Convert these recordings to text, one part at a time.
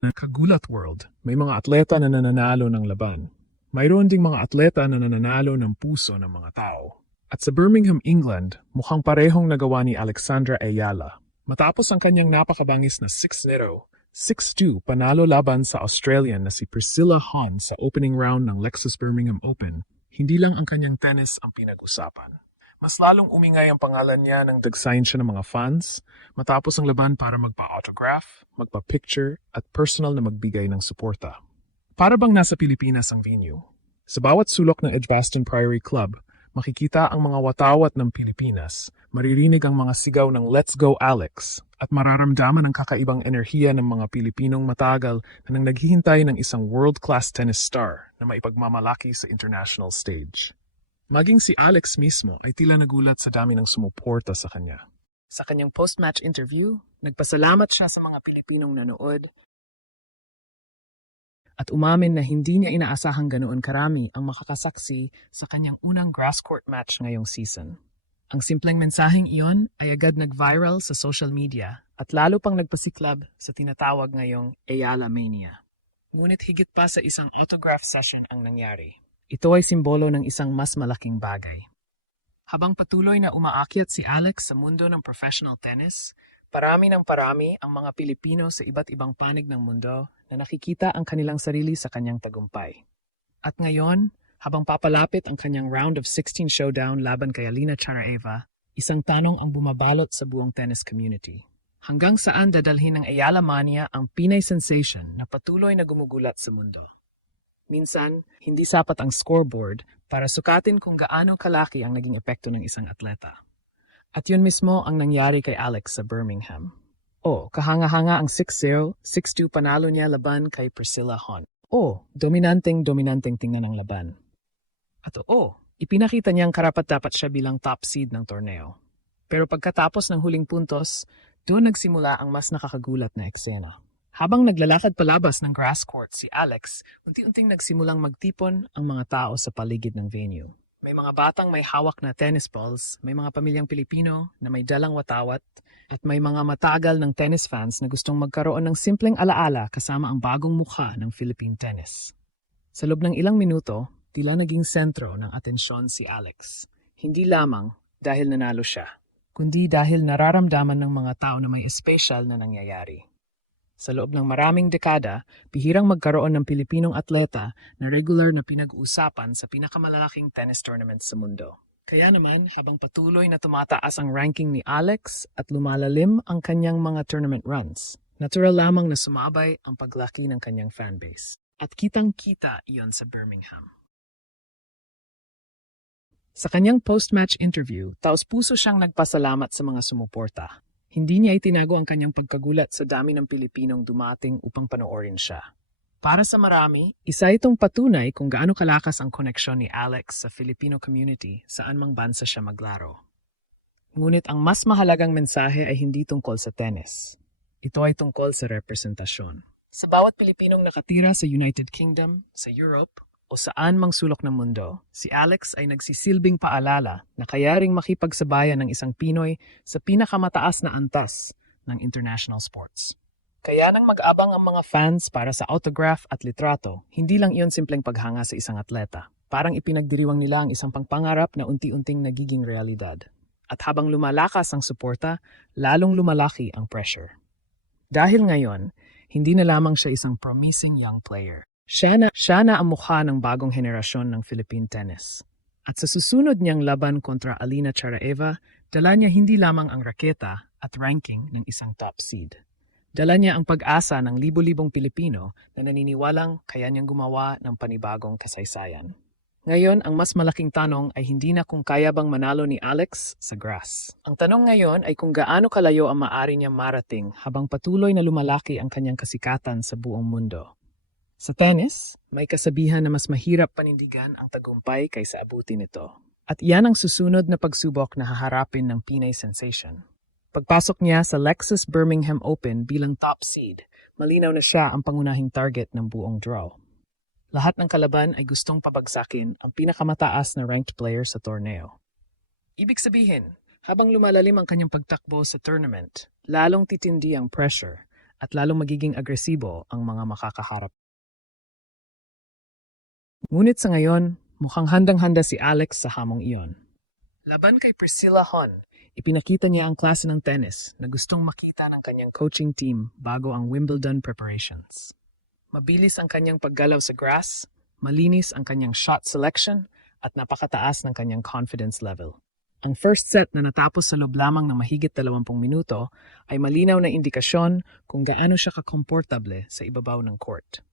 Kagulat World, may mga atleta na nananalo ng laban. Mayroon ding mga atleta na nananalo ng puso ng mga tao. At sa Birmingham, England, mukhang parehong nagawa ni Alexandra Ayala. Matapos ang kanyang napakabangis na 6-0, 6-2 panalo laban sa Australian na si Priscilla Hon sa opening round ng Lexus Birmingham Open, hindi lang ang kanyang tennis ang pinag-usapan. Mas lalong umingay ang pangalan niya nang dagsayin siya ng mga fans matapos ang laban para magpa-autograph, magpa-picture at personal na magbigay ng suporta. Para bang nasa Pilipinas ang venue? Sa bawat sulok ng Edgbaston Priory Club, makikita ang mga watawat ng Pilipinas, maririnig ang mga sigaw ng Let's Go Alex, at mararamdaman ang kakaibang enerhiya ng mga Pilipinong matagal na naghihintay ng isang world-class tennis star na maipagmamalaki sa international stage. Maging si Alex mismo ay tila nagulat sa dami ng sumuporta sa kanya. Sa kanyang post-match interview, nagpasalamat siya sa mga Pilipinong nanood at umamin na hindi niya inaasahang ganoon karami ang makakasaksi sa kanyang unang grass court match ngayong season. Ang simpleng mensaheng iyon ay agad nag-viral sa social media at lalo pang nagpasiklab sa tinatawag ngayong Ayala Mania. Ngunit higit pa sa isang autograph session ang nangyari. Ito ay simbolo ng isang mas malaking bagay. Habang patuloy na umaakyat si Alex sa mundo ng professional tennis, parami ng parami ang mga Pilipino sa iba't ibang panig ng mundo na nakikita ang kanilang sarili sa kanyang tagumpay. At ngayon, habang papalapit ang kanyang round of 16 showdown laban kay Alina Charaeva, isang tanong ang bumabalot sa buong tennis community. Hanggang saan dadalhin ng Ayala Mania ang Pinay sensation na patuloy na gumugulat sa mundo? Minsan, hindi sapat ang scoreboard para sukatin kung gaano kalaki ang naging epekto ng isang atleta. At yun mismo ang nangyari kay Alex sa Birmingham. Kahanga-hanga ang 6-0, 6-2 panalo niya laban kay Priscilla Hon. Dominanteng tingnan ang laban. At ipinakita niyang karapat-dapat siya bilang top seed ng torneo. Pero pagkatapos ng huling puntos, doon nagsimula ang mas nakakagulat na eksena. Habang naglalakad palabas ng grass court si Alex, unti-unting nagsimulang magtipon ang mga tao sa paligid ng venue. May mga batang may hawak na tennis balls, may mga pamilyang Pilipino na may dalang watawat, at may mga matagal ng tennis fans na gustong magkaroon ng simpleng alaala kasama ang bagong mukha ng Philippine tennis. Sa loob ng ilang minuto, tila naging sentro ng atensyon si Alex. Hindi lamang dahil nanalo siya, kundi dahil nararamdaman ng mga tao na may espesyal na nangyayari. Sa loob ng maraming dekada, bihirang magkaroon ng Pilipinong atleta na regular na pinag-uusapan sa pinakamalalaking tennis tournaments sa mundo. Kaya naman, habang patuloy na tumataas ang ranking ni Alex at lumalalim ang kanyang mga tournament runs, natural lamang na sumabay ang paglaki ng kanyang fanbase. At kitang-kita iyon sa Birmingham. Sa kanyang post-match interview, taos-puso siyang nagpasalamat sa mga sumuporta. Hindi niya itinago ang kanyang pagkagulat sa dami ng Pilipinong dumating upang panoorin siya. Para sa marami, isa itong patunay kung gaano kalakas ang koneksyon ni Alex sa Filipino community saan mang bansa siya maglaro. Ngunit ang mas mahalagang mensahe ay hindi tungkol sa tennis. Ito ay tungkol sa representasyon. Sa bawat Pilipinong nakatira sa United Kingdom, sa Europe, o saan mang sulok ng mundo, si Alex ay nagsisilbing paalala na kaya ring makipagsabayan ng isang Pinoy sa pinakamataas na antas ng international sports. Kaya nang mag-abang ang mga fans para sa autograph at litrato, hindi lang iyon simpleng paghanga sa isang atleta. Parang ipinagdiriwang nila ang isang pangpangarap na unti-unting nagiging realidad. At habang lumalakas ang suporta, lalong lumalaki ang pressure. Dahil ngayon, hindi na lamang siya isang promising young player. Siya na ang mukha ng bagong henerasyon ng Philippine tennis. At sa susunod niyang laban kontra Alina Charaeva, dala niya hindi lamang ang raketa at ranking ng isang top seed. Dala niya ang pag-asa ng libo-libong Pilipino na naniniwalang kaya niyang gumawa ng panibagong kasaysayan. Ngayon, ang mas malaking tanong ay hindi na kung kaya bang manalo ni Alex sa grass. Ang tanong ngayon ay kung gaano kalayo ang maaari niyang marating habang patuloy na lumalaki ang kanyang kasikatan sa buong mundo. Sa tennis, may kasabihan na mas mahirap panindigan ang tagumpay kaysa abutin ito. At iyan ang susunod na pagsubok na haharapin ng Pinay sensation. Pagpasok niya sa Lexus Birmingham Open bilang top seed, malinaw na siya ang pangunahing target ng buong draw. Lahat ng kalaban ay gustong pabagsakin ang pinakamataas na ranked player sa torneo. Ibig sabihin, habang lumalalim ang kanyang pagtakbo sa tournament, lalong titindi ang pressure at lalong magiging agresibo ang mga makakaharap. Ngunit sa ngayon, mukhang handang-handa si Alex sa hamong iyon. Laban kay Priscilla Hon, ipinakita niya ang klase ng tennis na gustong makita ng kanyang coaching team bago ang Wimbledon preparations. Mabilis ang kanyang paggalaw sa grass, malinis ang kanyang shot selection, at napakataas ng kanyang confidence level. Ang first set na natapos sa loob lamang ng mahigit 20 minuto ay malinaw na indikasyon kung gaano siya kakomportable sa ibabaw ng court.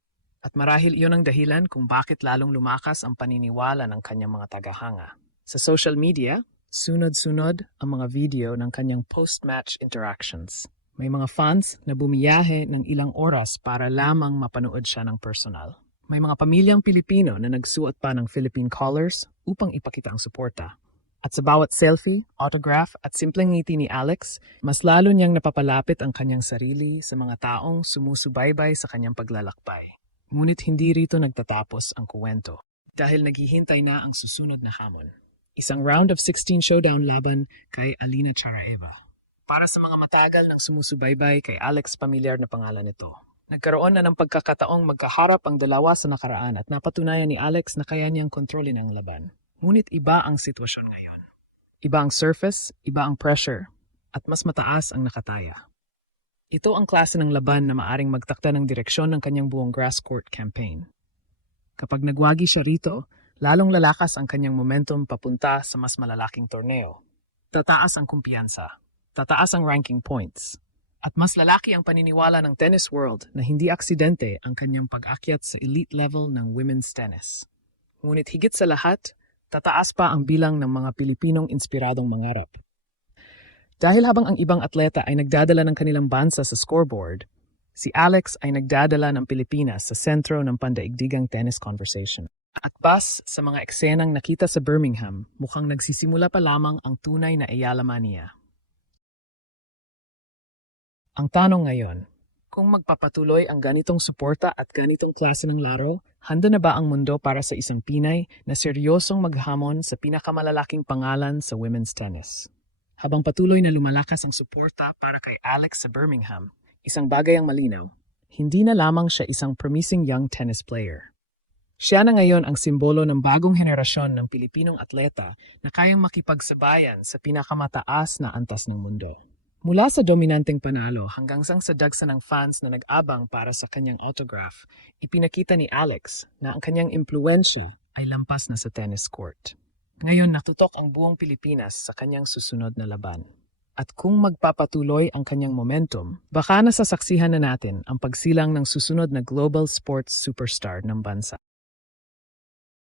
At marahil iyon ang dahilan kung bakit lalong lumakas ang paniniwala ng kanyang mga tagahanga. Sa social media, sunod-sunod ang mga video ng kanyang post-match interactions. May mga fans na bumiyahe ng ilang oras para lamang mapanood siya ng personal. May mga pamilyang Pilipino na nagsuot pa ng Philippine colors upang ipakita ang suporta. At sa bawat selfie, autograph at simpleng ngiti ni Alex, mas lalo niyang napapalapit ang kanyang sarili sa mga taong sumusubaybay sa kanyang paglalakbay. Ngunit hindi rito nagtatapos ang kuwento dahil naghihintay na ang susunod na hamon. Isang round of 16 showdown laban kay Alina Charaeva. Para sa mga matagal ng sumusubaybay kay Alex, pamilyar na pangalan nito. Nagkaroon na ng pagkakataong magkaharap ang dalawa sa nakaraan at napatunayan ni Alex na kaya niyang kontrolin ang laban. Ngunit iba ang sitwasyon ngayon. Iba ang surface, iba ang pressure, at mas mataas ang nakataya. Ito ang klase ng laban na maaring magtakda ng direksyon ng kanyang buong grass court campaign. Kapag nagwagi siya rito, lalong lalakas ang kanyang momentum papunta sa mas malalaking torneo. Tataas ang kumpiyansa. Tataas ang ranking points. At mas lalaki ang paniniwala ng tennis world na hindi aksidente ang kanyang pag-akyat sa elite level ng women's tennis. Ngunit higit sa lahat, tataas pa ang bilang ng mga Pilipinong inspiradong mangarap. Dahil habang ang ibang atleta ay nagdadala ng kanilang bansa sa scoreboard, si Alex ay nagdadala ng Pilipinas sa sentro ng pandaigdigang tennis conversation. At bas sa mga eksenang nakita sa Birmingham, mukhang nagsisimula pa lamang ang tunay na eyalamania. Ang tanong ngayon, kung magpapatuloy ang ganitong suporta at ganitong klase ng laro, handa na ba ang mundo para sa isang Pinay na seryosong maghamon sa pinakamalalaking pangalan sa women's tennis? Habang patuloy na lumalakas ang suporta para kay Alex sa Birmingham, isang bagay ang malinaw, hindi na lamang siya isang promising young tennis player. Siya na ngayon ang simbolo ng bagong henerasyon ng Pilipinong atleta na kayang makipagsabayan sa pinakamataas na antas ng mundo. Mula sa dominanteng panalo hanggang sa dagsa ng fans na nag-abang para sa kanyang autograph, ipinakita ni Alex na ang kanyang impluwensya ay lampas na sa tennis court. Ngayon natutok ang buong Pilipinas sa kanyang susunod na laban. At kung magpapatuloy ang kanyang momentum, baka nasasaksihan na natin ang pagsilang ng susunod na global sports superstar ng bansa.